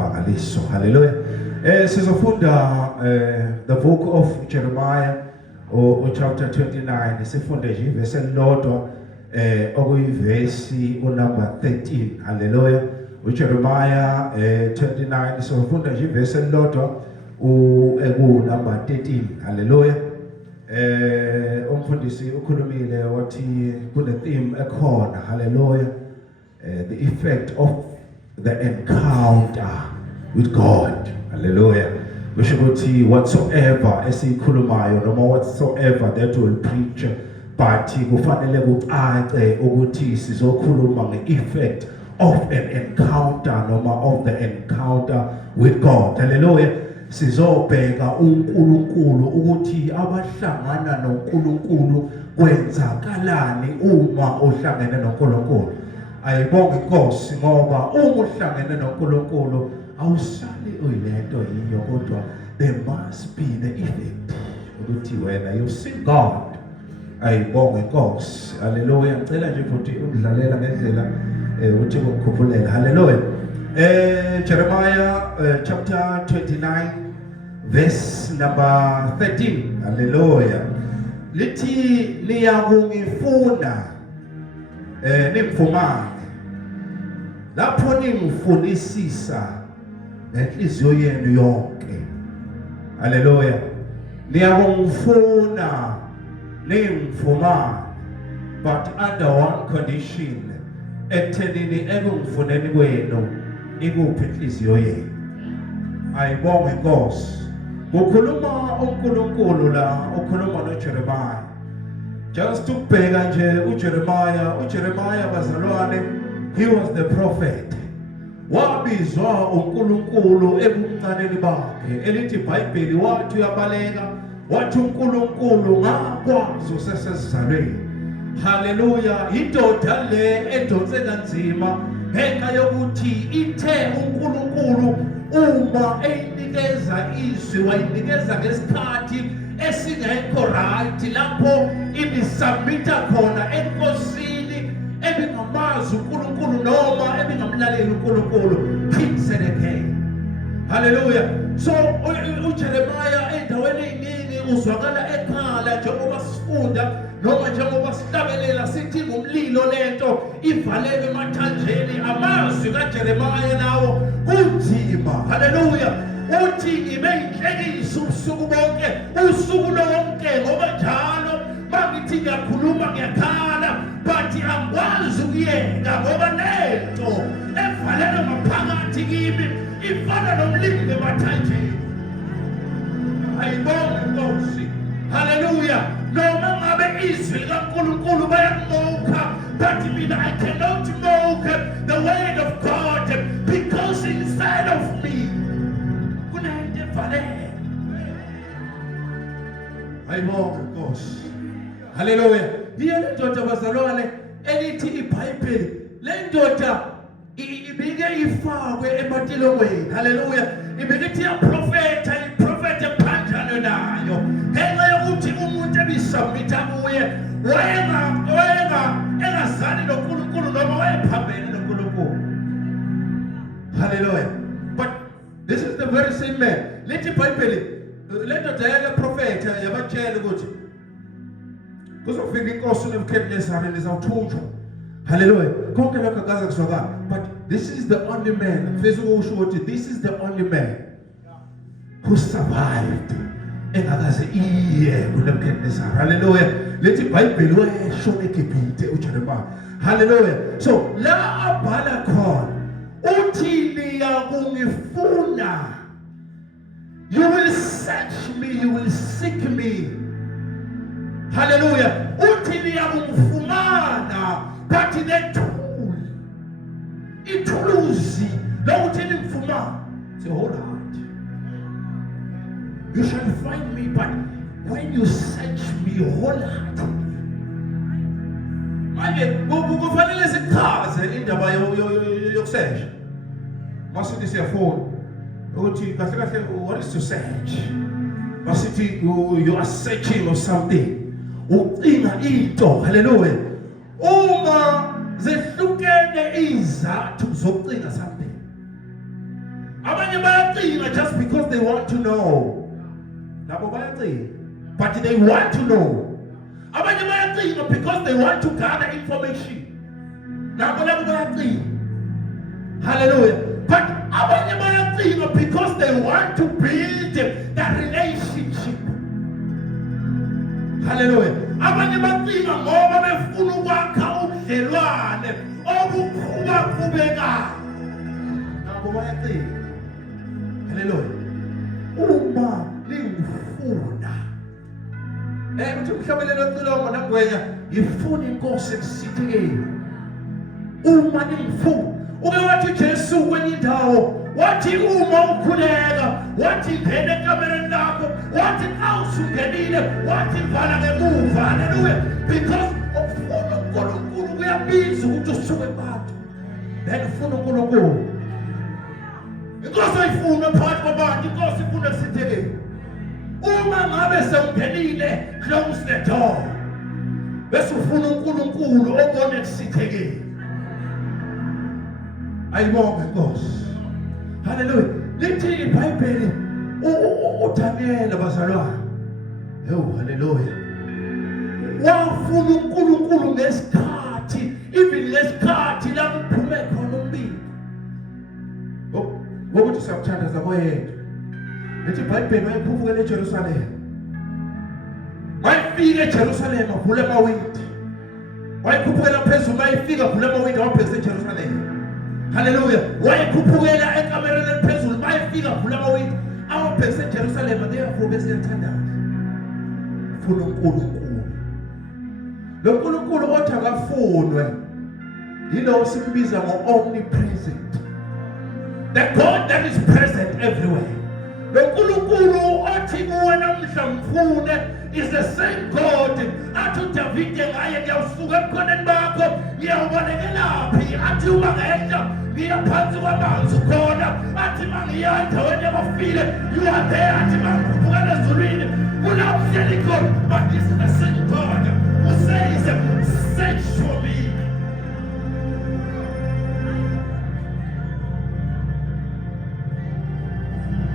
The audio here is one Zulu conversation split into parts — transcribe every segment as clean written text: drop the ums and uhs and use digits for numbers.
mangaliso. Hallelujah. Sizofunda the book of Jeremiah or chapter 29. Sifunde nje ivesi elilodwa okuyivesi unumber 13. Hallelujah. Jeremiah 29 sizofunda nje ivesi elilodwa number 13. Hallelujah. Umfundisi ukhulumile wathi kune theme ekhona. Hallelujah. The effect of the encounter with God. Hallelujah. We should go to whatsoever esikhulumayo noma whatsoever that will preach, but kufanele kucace ukuthi sizokhuluma nge-effect of an encounter noma of the encounter with God. Hallelujah. Sizobheka uNkulunkulu ukuthi abahlangana noNkulunkulu kwenzakalani uma uhlangene noNkulunkulu. Ayibonge Nkosi ngoba uma uhlangene noNkulunkulu awusali uyilento yiyo kodwa there must be the effect ukuthi wena you see God. Ayibonge Nkosi. Hallelujah. Ngicela nje futhi undlalela ngendlela uthi ukukhupulela. Hallelujah. Jeremiah chapter 29 verse number 13. Hallelujah. Lithi niyakungifuna nimfumane lapho nimfunisisa ngenhliziyo yenu yonke. Hallelujah. Niyakungifuna nimfumane but under one condition, ekuthenini ekungifuneni kwenu ikuphi inhliziyo yenu. Ayibonge Nkosi. Kukhuluma uNkulunkulu la ukhuluma noJeremiah. Just to bheka nje uJeremiah bazalwane, he was the prophet. Wabizwa uNkulunkulu ebuncaneni bakhe. Elithi iBhayibheli wathi uyabaleka wathi uNkulunkulu ngakwazi usesezalweni. Hallelujah. Indoda le edonse kanzima ngenxa yokuthi ithe uNkulunkulu uma eyinikeza izwi wayinikeza ngesikhathi esingekho right, lapho ibisubmita khona enkosini ebingamazi uNkulunkulu noma ebingamlaleli uNkulunkulu. Things again. Hallelujah. So uJeremiah endaweni eyiningi uzwakala ekhala njengoba sifunda noma njengoba sihlabelela sithi ngumlilo lento ivaleke emathanjeni. Amazwi kaJeremiah nawo kunzima. Hallelujah. Uthi ngibe inhlekisa ubusuku bonke usuku lonke ngoba njalo mangithi ngiyakhuluma ngiyakhala but angikwazi ukuyeka ngoba lento evaleke ngaphakathi kimi ifana nomlilo emathanjeni. Ayibonge Nkosi. Hallelujah. Noma ngabe izwi likaNkulunkulu bayamokha, but mina I cannot mock the word of God because inside of me kunento evaleke. Ayibonge Nkosi. Hallelujah. Yiyo le ndoda bazalwane elithi iBhayibheli le ndoda ibike ifakwe ematilongweni. Hallelujah. Ibike ithi iprofeta phanjana nayo ngenxa yokuthi umuntu ebisubmita kuye engazali noNkulunkulu noma wayephambene noNkulunkulu. Hallelujah. But this is the very same man. Lithi iBhayibheli le ndoda yakeprofeta yabatshela ukuthi kuzofika inkosi uNebukadnezar izawuthunjwa. Hallelujah. Konke lokho akaze kuzwakala. But this is the only man. Mfisa ukusho ukuthi this is the only man who survived engakaze iye kuNebukadnezar. Hallelujah. Lethi iBhayibheli wayeshona eGibhithe uJeremiah. Hallelujah. So la abhala khona uthi niyakungifuna, you will search me, you will seek me. Hallelujah. Uthi niyakungifumana, but the tool ithuluzi lokuthi nimfumana say hold on, you shall find me, but when you search me wholeheartedly. Manje kufanele sichaze indaba yokusearch. Masithi siyafuna ukuthi kahle kahle what is to search? Masithi you are searching or something. Ucinga into. Hallelujah. Uma zehlukene izathu zokucinga something. Abanye bayacinga just because they want to know. Nabo bayacinga, but they want to know. Abanye bayacinga because they want to gather information. Nabo bayacinga. Hallelujah. But abanye bayacinga because they want to build that relationship. Hallelujah. Abanye bacinga ngoba befuna ukwakha ubudlelwane obuqhubeka. Nabo bayacinga. Hallelujah. Uma lingufuna. Uthi mhlawumbe ncilongo nangwenya yifuna inkosi ekusithekeni. Uma lingufuna. Ube wathi Jesu kwenye indawo, wathi uma ukhuleka, wathi ngene ekamereni lakho, wathi xa usungenile, wathi vala ngemuva. Hallelujah. Because ufuna uNkulunkulu kuyabiza ukuthi usuke kubantu. Then ufuna uNkulunkulu. Inkosi ayifuna phakathi kwabantu, inkosi ifuna ekusithekeni. Uma ngabe sewungenile, close the door. Bese ufuna uNkulunkulu obona ekusithekeni. Ayibonge Nkosi. Hallelujah. Lithi iBhayibheli uDaniel abazalwane. Hallelujah. Wafuna uNkulunkulu ngesikhathi, even ngesikhathi la kuphume khona umbiko. Ngokuthi siyamthandaza moyethu. Lithi iBhayibheli wayephumukela eJerusalema. Wayefika eJerusalema vule amawindi. Wayekhuphukela phezulu wayefika vule amawindi waphezulu eJerusalema. Hallelujah. Wayekhuphukela ekamereni eliphezulu wayefika vule amawindi awaphezulu eJerusalema therefore besiyathandaza. Funa uNkulunkulu. Lo Nkulunkulu othi akafunwe yilo simbiza ngo-omnipresent. The God that is present everywhere. Lo Nkulunkulu othi kuwe namhla mfune is the same God athi uDavide ngaye ngiyawusuka ebukhoneni bakho ngiyawubonekelaphi athi uma ngehla ngiyaphansi kwamanzi khona athi mangiya endaweni yabafile you are there athi mangikhuphuka ezulwini kunakuhleli khona. But this is the same God who says search for me.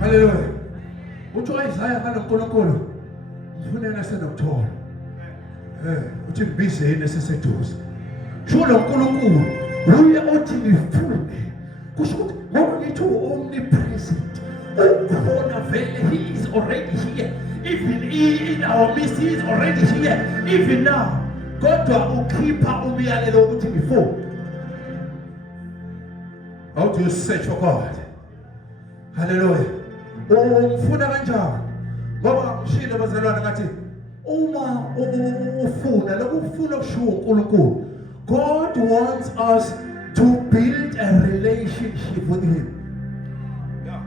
Hallelujah. Uthi Isaiah ngalo Nkulunkulu mfunela senokuthola. Uthi mbize yini esiseduze. Sho lo Nkulunkulu uye othi ngifune. Kusho ukuthi ngoba ngithi omnipresent. Ukhona vele, he is already here. Even in our midst, he is already here. Even now. Kodwa ukhipha umyalelo ukuthi ngifune. How do you search for God? Hallelujah. Ufuna kanjani? Ngoba ngishilo abazalwane ngathi uma ufuna lokufuna kushiwo uNkulunkulu. God wants us to build a relationship with him. Yeah.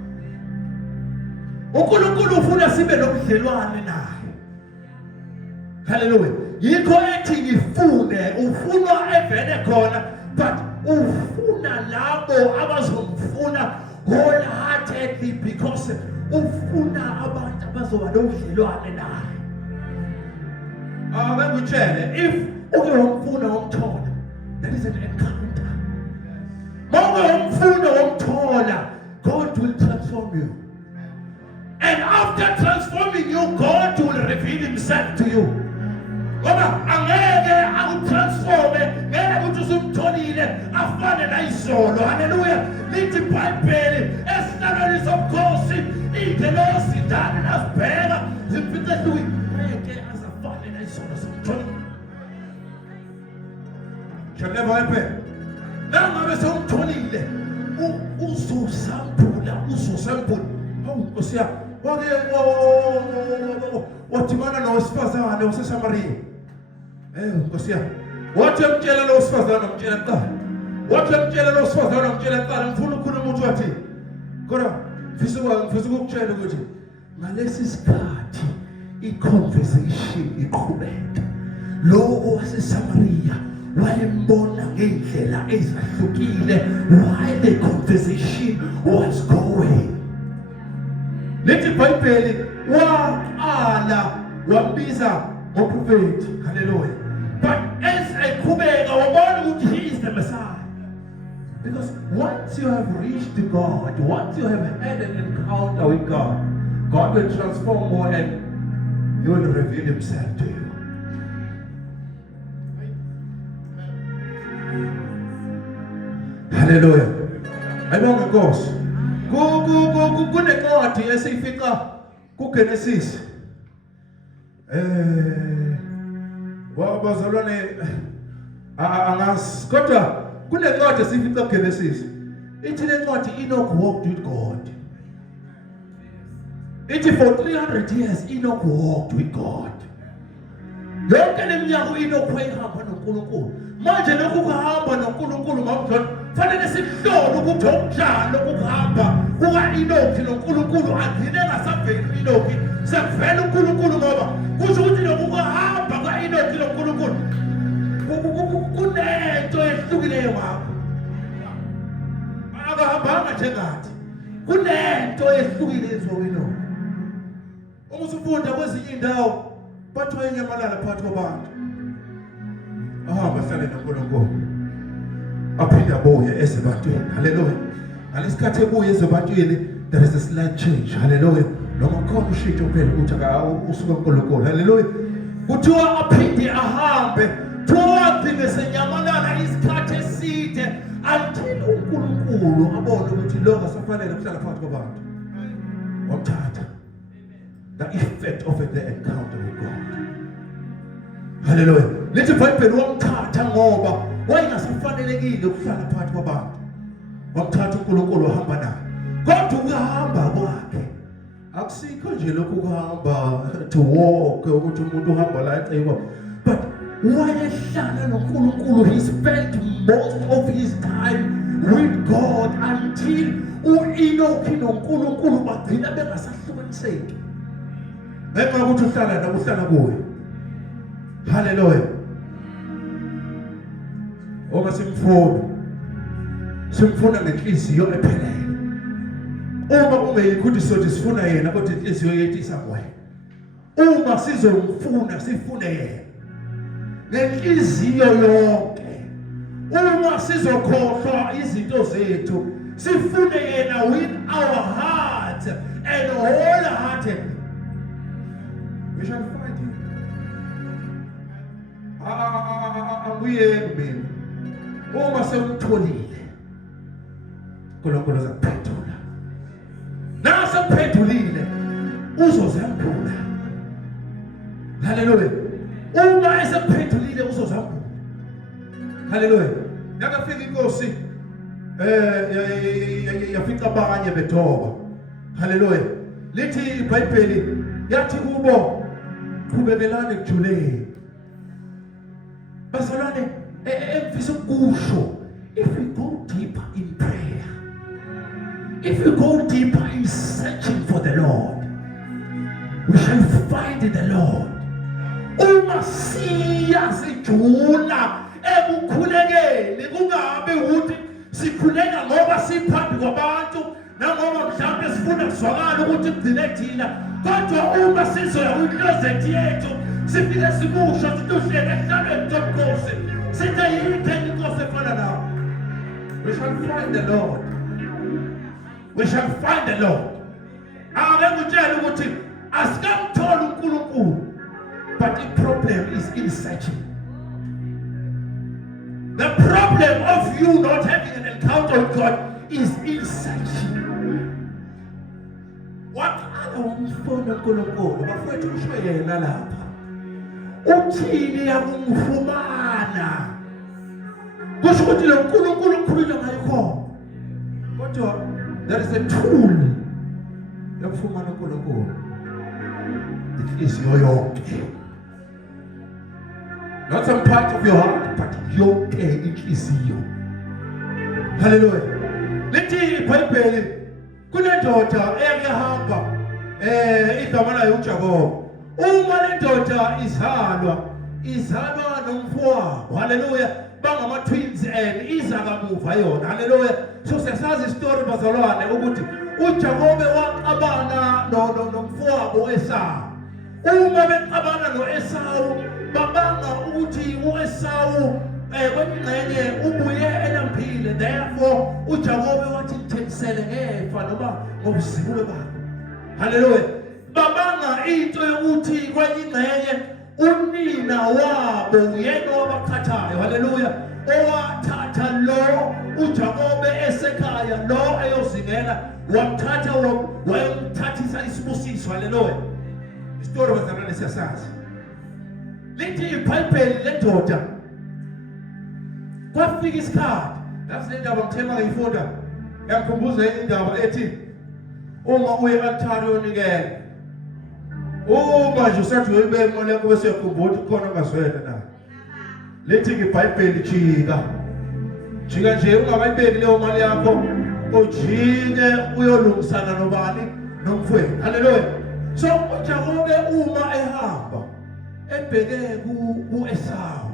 uNkulunkulu ufuna sibe nobudlelwane naye. Hallelujah. Yikho ethi ngifune, ufunwa evele khona, but ufuna labo abazomfuna wholeheartedly because ufuna abantu abazoba nobudlelwane naye. Ngikutshele, if uke wamfuna wamthola, that is an encounter. Mawuke wamfuna wamthola, God will transform you. And after transforming you, God will reveal himself to you. Ngoba angeke akutransforme ngeke ukuthi usumtholile afane nayizolo. Hallelujah. Lithi iBhayibheli esinanweni sobukhosi ingelosi dana nasibheka zimfithe hluyi ngeke azafane nayizolo somtholile. Shall never happen. Nangabe sewumtholile uzosampula. Hawu Nkosi yami. Wathimana nowesifazane waseSamariya. Nkosi yami. Wathi amtshela lo wesifazane amtshela kuqala. Wathi amtshela lo wesifazane amtshela kuqala ngifuna ukukhuluma ukuthi wathi. Kodwa ngifisa ukukutshela ukuthi ngalesi sikhathi i-conversation iqhubeka. Lo waseSamariya wayembona ngendlela ezahlukile while the conversation was going. Lithi iBhayibheli waqala wambiza ngoprofeti. Hallelujah. But as eqhubeka wabona ukuthi he is the Messiah. Because once you have reached God, once you have had an encounter with God, God will transform more and He will reveal Himself to you. Hallelujah. Ayibonge Nkosi. Kunencwadi esiyifika kuGenesis. Wabazalwane angas kodwa kunencwadi esiyifika kuGenesis. Ithi lencwadi Enoch walked with God. Ithi for 300 years Enoch walked with God. Yonke leminyaka uEnoch wayehamba noNkulunkulu. Manje lokhu kuhamba noNkulunkulu ngomdlalo fanele sihlole ukuthi okunjani ukuhamba kukaEnoch noNkulunkulu agcine ngasaveli uEnoch sekuvela uNkulunkulu ngoba kusho ukuthi lokhu kuhamba kaEnoch noNkulunkulu kunento ehlukileyo ngakho. Akahambanga njengathi. Kunento ehlukile ezokuEnoch. Uma usufunda kwezinye indawo bathi wayenyamalala phakathi kwabantu. Bahlale noNkulunkulu. Aphinde abuye ezebantwini. Hallelujah. Ngalesikhathi ebuye ezebantwini there is a slight change. Hallelujah. Noma khona ushintsho phela ukuthi usuka kuNkulunkulu. Hallelujah. Kuthiwa aphinde ahambe toward besenyamalala isikhathi eside until uNkulunkulu abone ukuthi lo ngasafanele ukuhlala phakathi kwabantu. Wamthatha. The effect of the encounter with God. Hallelujah. Lithi iBhayibheli wamthatha ngoba wayengasafanelekile ukuhlala phakathi kwabantu. Wamthatha uNkulunkulu wahamba naye. Kodwa ukuhamba kwakhe akusikho nje lokhu kuhamba to walk ukuthi umuntu uhamba la eceba. But wayehlala noNkulunkulu. He spent most of his time with God until uEnoch noNkulunkulu bagcina bengasahlukaniseki. Ngenxa ukuthi uhlala nakuhlala kuye. Hallelujah. Oma simfuna ngenhliziyo ephelele. Uma ungeyikuthi sothi sifuna yena kodwa inhliziyo yethu isakwaye. Uma sizomfuna sifune yena ngenhliziyo yonke. Uma sizokhohlwa izinto zethu sifune yena with our heart and wholeheartedly. We shall find him. Akuye mina. Uma sewutholile uNkulunkulu uzakuphendula. Nase uphendulile uzozambula. Hallelujah. Uma esephendulile uzozambula. Hallelujah. Yakafika inkosi yafika abanye bethoba. Hallelujah. Lithi iBhayibheli yathi kubo qhubekelani ekujuleni. Bazalwane emfisa ukusho, if we go deeper in prayer, if we go deeper in searching for the Lord, we shall find the Lord. Uma siya sijula ekukhulekeni kungabe ukuthi sikhuleka ngoba siphambi kwabantu nangoba mhlawumbe sifuna kuzwakala ukuthi kugcine thina, kodwa uma sizoya kwicloset yethu sifike sikusho sihlele ehlalweni zomkhosi sithi yini inkosi efana nawe. We shall find the Lord. We shall find the Lord. Akengutshela ukuthi asikamtholi uNkulunkulu, but the problem is in searching. The problem of you not having an encounter with God is in searching. Waqala umfuna uNkulunkulu bafowethu usho yena lapha. Uthini yakungifumana? Kusho ukuthi lo uNkulunkulu ukhuluma ngayo khona. Kodwa there is a tool yokufumana uNkulunkulu. It is your yonke. Not some part of your heart, but yonke inhliziyo. Hallelujah. Lithi iBhayibheli kunendoda eyahamba igama layo uJakobe. Uma le ndoda izalwa nomfowabo. Hallelujah. Bangama twins and iza kamuva yona. Hallelujah. So siyasazi istory bazalwane ukuthi uJakobe waqabana nomfowabo Esau. Uma beqabana noEsau babanga ukuthi uEsau kwengxenye ubuye enampile, therefore uJakobe wathi ngithengisele ngefa noma ngobuzibuke bakho. Hallelujah. Babanga into yokuthi kwenye ingxenye unina wabo uyena wabakhathayo. Hallelujah. Owathatha lo uJakobe esekhaya lo eyozingela wamthatha wayemthathisa isibusiso. Hallelujah. Isitori bazalwane siyasazi. Lithi iBhayibheli lendoda kwafika isikhathi lapho le ndaba ngithema ngiyifunda ngiyakhumbuza indaba ethi uma uye altari yonikela uma nje usathi uyibeka imali yakho bese uyakhumbula ukuthi khona ongaswela na. Lithi iBhayibheli jika nje ungakayibeki leyo mali yakho ujike uyolungisana nobani nomfweni. Hallelujah. So uJakobe uma ehamba ebheke ku-Esawu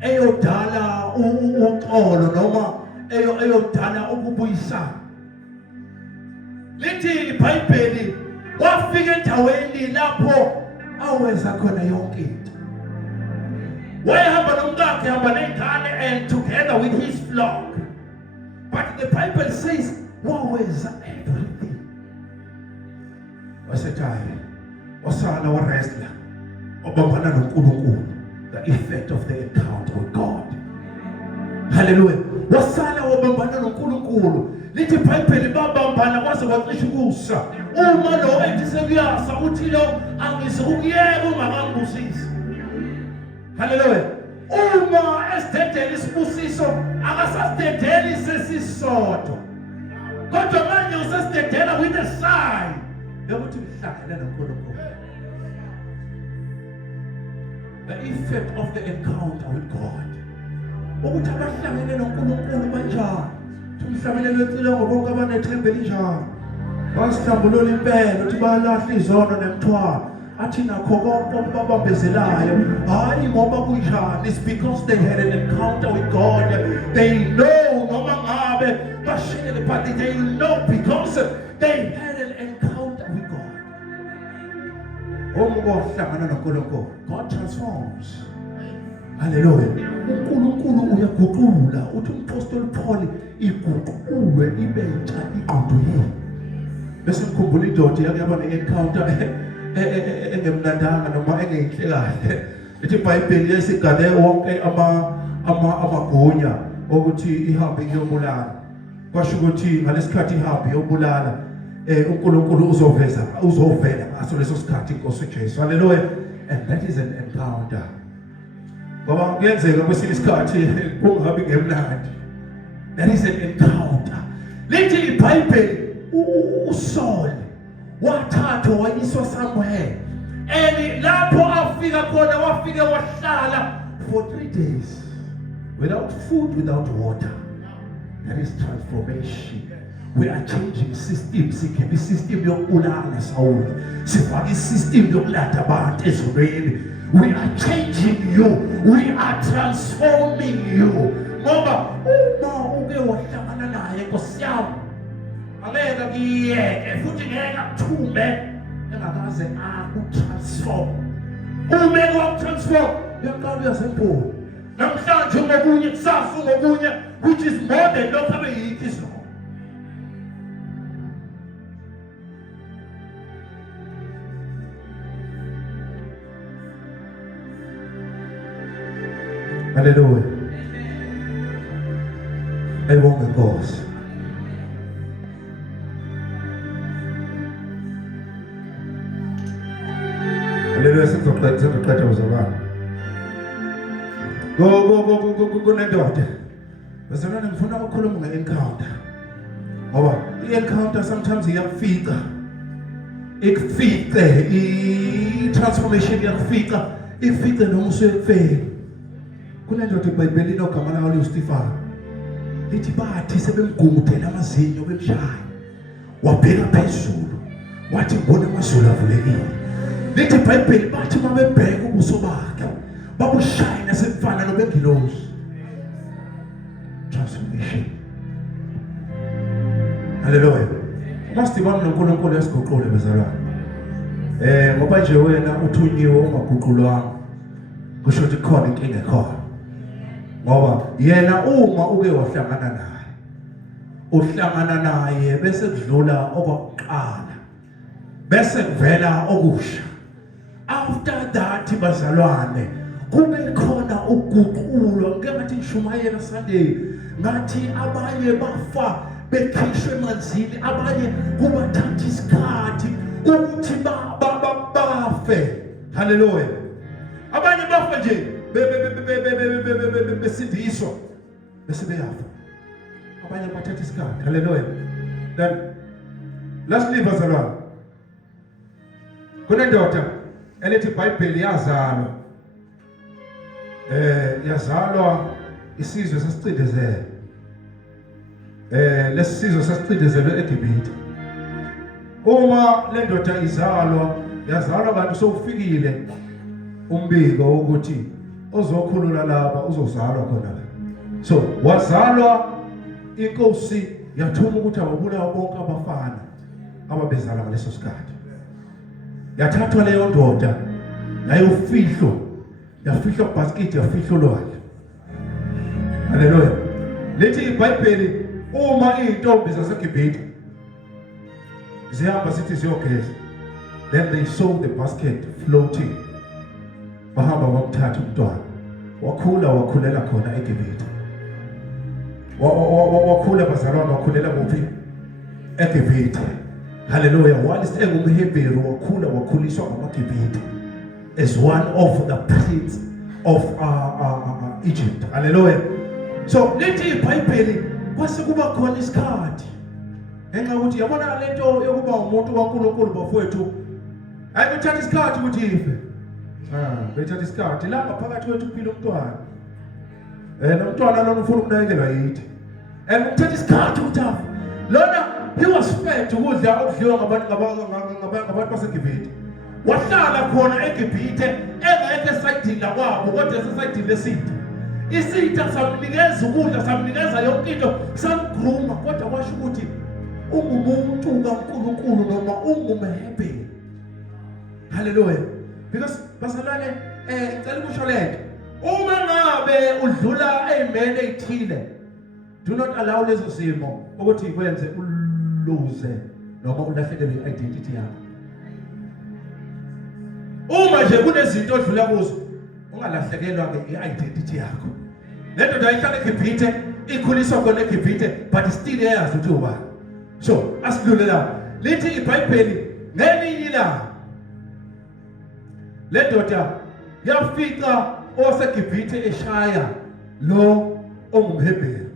eyodala uxolo noma eyodala ukubuyisana. Lithi iBhayibheli wafika endaweni lapho awenza khona yonke into. Wayehamba nomkakhe hamba nengane and together with his flock. But the Bible says wawenza everything. Wasetaye wasala waresla obambana noNkulunkulu. The effect of the encounter with God. Hallelujah. Wasala wabambana noNkulunkulu. Lithi iBhayibheli babambana kwaze kwacisha ukusa. Uma lo ethi sekuyasa uthi lo angizukuyeka ungakangibusisi. Hallelujah. Uma esidedela isibusiso akasasidedeli sesisodwa. Kodwa manje usesidedela with a sign yokuthi uhlangene noNkulunkulu. The effect of the encounter with God. Ukuthi abahlangene noNkulunkulu banjani? Umhlabelelo wecila ngobonke abanethemba elinjani. Basihlambulula impela uthi balahla izono nemthwalo. Athi nakho konke babambezelayo hayi ngoba kunjani. It's because they had an encounter with God. They know noma ngabe bashiyele but they know because they had an encounter with God. Ukuhlangana noNkulunkulu, God transforms. Hallelujah. uNkulunkulu uyaguqula. Uthi uMpostoli Paul iguqulwe ibe yincane iqondile. Bese ngikhumbula indoda yake yaba ne-encounter engemnandanga noma engeyinhle kahle. Ithi iBhayibheli yesigade wonke amagunya ukuthi ihambe iyobulala. Kwasho ukuthi ngalesikhathi ihambe iyobulala uNkulunkulu uzovela ngaso leso sikhathi Nkosi Jesu. Hallelujah. And that is an encounter. Ngoba kuyenzeka kwesinye isikhathi kungabi ngemnandi. That is an encounter. Lithi iBhayibheli uSaul wathathwa wayiswa somewhere. And lapho afika khona wafike wahlala for 3 days without food, without water. That is transformation. We are changing systems. Sikhe system yokulala Saul. Sifake system yokulanda abantu ezulwini. We are changing you. We are transforming you. Ngoba uma uke wahlangana naye Nkosi yami angeke kuyeke futhi ngeke akuthume engakaze akutransform. Uma ekutransform yaqala uyazempula. Namhlanje ngokunye kusasa ngokunye which is more than lokho abeyikho izolo. Hallelujah. Ayibonge Nkosi. Hallelujah. Sizoqeda uzalwane. Go nendoda. Bazalwane ngifuna ukukhuluma nge-encounter. Ngoba i-encounter sometimes iyafika. Ikufike i-transformation iyafika. Ifike noma usuyekufeni. Kunendoda eBhayibhelini ogama layo uStefano. Lithi bathi sebemgungudela amazinyo bemshaya. Wabheka phezulu. Wathi ngibona amazulu avulekile. Lithi iBhayibheli bathi mabebheka ubuso bakhe babushayina semfana nobengilosi. Transformation. Hallelujah. Masidibana noNkulunkulu yasiguqule bezalwane. Ngoba nje wena uthunyiwe ungaguqulwanga. Kusho ukuthi khona inkinga ekhona. ngoba yena uma uke wahlangana naye uhlangana naye bese kudlula okwakuqala bese kuvela okusha. After that bazalwane kube khona uguqulo ngathi ngishumayela Sunday ngathi abanye bafa bekhishwe emanzini, abanye kubathatha isikhathi ukuthi bafe. Hallelujah. Abanye bafa nje besindiswa bese beyafa, abanye bathatha isikhathi. Hallelujah. Then lastly bazalwane kunendoda elithi iBhayibheli yazalwa isizwe sasicindezela. Lesizwe sasicindezelwe eGibhithe. Uma le ndoda yazalwa kanti sowufikile umbiko ukuthi ozokhulula lapha uzozalwa khona la. So wazalwa inkosi yathuma ukuthi ababulawa bonke abafana ababezala ngaleso sikhathi. Yathathwa leyo ndoda yafihlwa kubasket, yafihlwa lwandle. Hallelujah. Lithi iBhayibheli uma izintombi zaseGibhithe zihamba sithi ziyogeza, then they saw the basket floating. Bahamba bamthatha umntwana, wakhulela khona eGibhithe. Wakhula bazalwane, wakhulela kuphi? eGibhithe. Hallelujah. Whilst engumHebheru wakhuliswa ngamaGibhithe as one of the prince of Egypt. Hallelujah. So lithi iBhayibheli kwase kuba khona isikhathi ngenxa ukuthi yabona lento yokuba umuntu kaNkulunkulu bafowethu ayikuthatha isikhathi ukuthi ife. Bethatha isikhathi la phakathi kwethu kuphila umntwana. Nomntwana lona ufuna ukunakekelwa yithi. Ukuthatha isikhathi ukuthi afe. Lona he was fed ukudla okudliwa ngabantu baseGibhithe. Wahlala khona eGibhithe engekho esayidini lakwabo kodwa esayidini lesitha. Isitha samnikeza ukudla, samnikeza yonke into, samgruma, kodwa kwasho ukuthi ungumuntu kaNkulunkulu noma ungumHebheru. Hallelujah. Because bazalwane ngicela ukusho lento, uma ngabe udlula ezimene ezithile, do not allow lezo zimo ukuthi ikwenze uluze noma ulahlekelwe i-identity yakho. Uma nje kunezinto odlula kuzo ungalahlekelwa nge-identity yakho. Le ndoda ihlala eGibhithe, ikhuliswa khona eGibhithe, but still eyazi ukuthi ubani. So asidlule la. Lithi iBhayibheli ngelinye ilanga le ndoda yafika oseGibhithe eshaya lo ongumHebheru.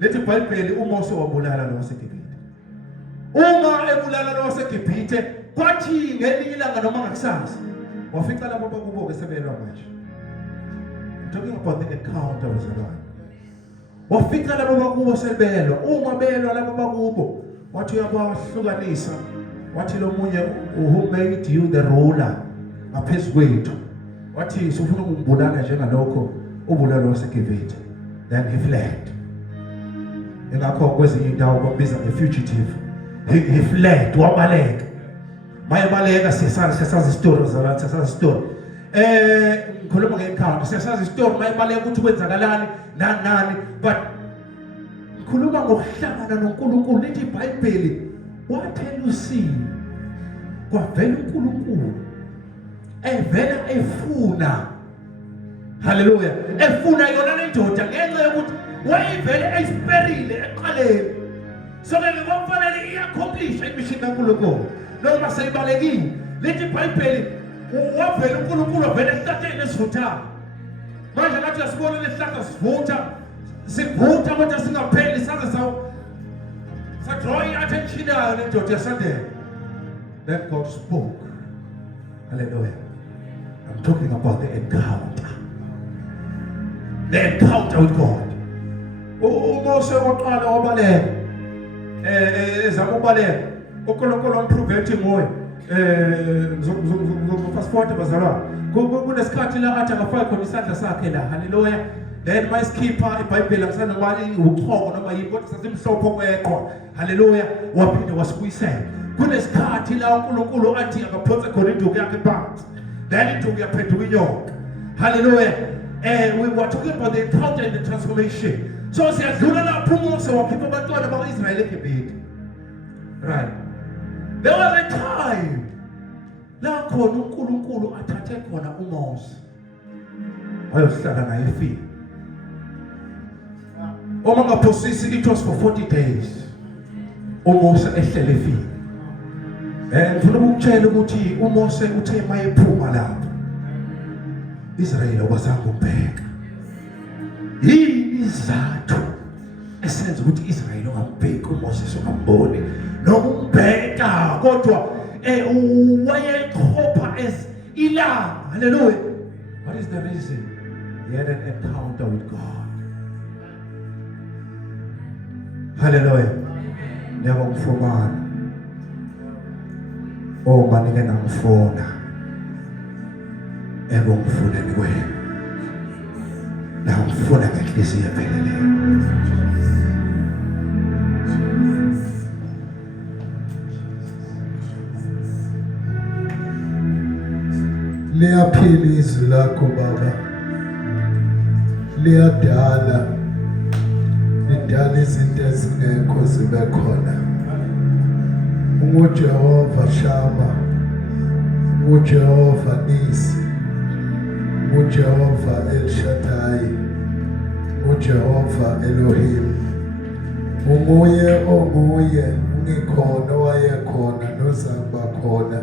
Lithi iBhayibheli uMose wabulala lo waseGibhithe. Uma ebulala lo waseGibhithe kwathi ngelinye ilanga noma ngakusasa wafica labo bakubo sebelwa manje. I'm talking about the encounter bazalwane. Wafica labo bakubo sebelwa, uma belwa labo bakubo wathi uyabahlukanisa, wathi lo munye who made you the ruler ngaphezu kwethu, wathi sifuna ukumbulala njengalokho ubulalo waseGibhithe. Then he fled. Engakho kwezinye indawo babiza nge-fugitive. He fled, wabaleka. Mayebaleka siyasazi story zalana, siyasazi story. Ngikhuluma nge-encounter, siyasazi story mayebaleka ukuthi kwenzakalani nani, but ngikhuluma ngokuhlangana noNkulunkulu. Lithi iBhayibheli wathela usizi kwavela uNkulunkulu evela efuna. Hallelujah. Efuna yona le ndoda ngenxa yokuthi wayivele esiperile eqaleni. So ke ngokufanele iaccomplish imission kaNkulunkulu noma seyibalekile. Lithi iBhayibheli wavela uNkulunkulu wavela esihlahleni esivuthayo. Manje ngathi asibone lesihlahla sivutha kodwa singapheli saze draw i-attention yayo le ndoda yasondela. Then God spoke. Hallelujah. I'm talking about the encounter. The encounter with God. uMose waqala wabaleka. Ezama ubaleka. uNkulunkulu amprove nguye. Ngizopassport bazalwane. Kunesikhathi la athi akafake khona isandla sakhe la. Hallelujah. Then mayiskipha iBhayibheli akusanobali ubuchoko noma yini kodwa sasimhlophe kweqwa. Hallelujah. Waphinde wasibuyisela. Kunesikhathi la uNkulunkulu athi akaphonse khona induku yakhe phansi. Then induku yaphenduka inyoka. Hallelujah. we were talking about the encounter and the transformation. So siyadlula lapho uMose wakhipha abantwana bakwa-Israyeli eGibhithe. Right. There was a time la khona uNkulunkulu athathe khona uMose wayohlala naye efile. Uma ngaphosisi, it was for 40 days. uMose ehlele efile. Ngifuna ukutshela ukuthi uMose uthe mayephuma lapho Israyeli wazama ukubheka. Yini izathu esenza ukuthi Israyeli ungambheki uMoses ungamboni noma umbheka kodwa wayekhopha as ilanga. Hallelujah. What is the reason? He had an encounter with God. Hallelujah. Never mfumana. Oh manike namfona. Ebo mfuneni kwenu. La mfuna ngenhliziyo epheleleyo. Liyaphila izwi lakho Baba, liyadala, lidala izinto ezingekho zibe khona. UJehova Shama, uJehova Nisi, uJehova El Shaddai, uJehova Elohim. Unguye onguye, ungikhona, owayekhona, nozaba khona.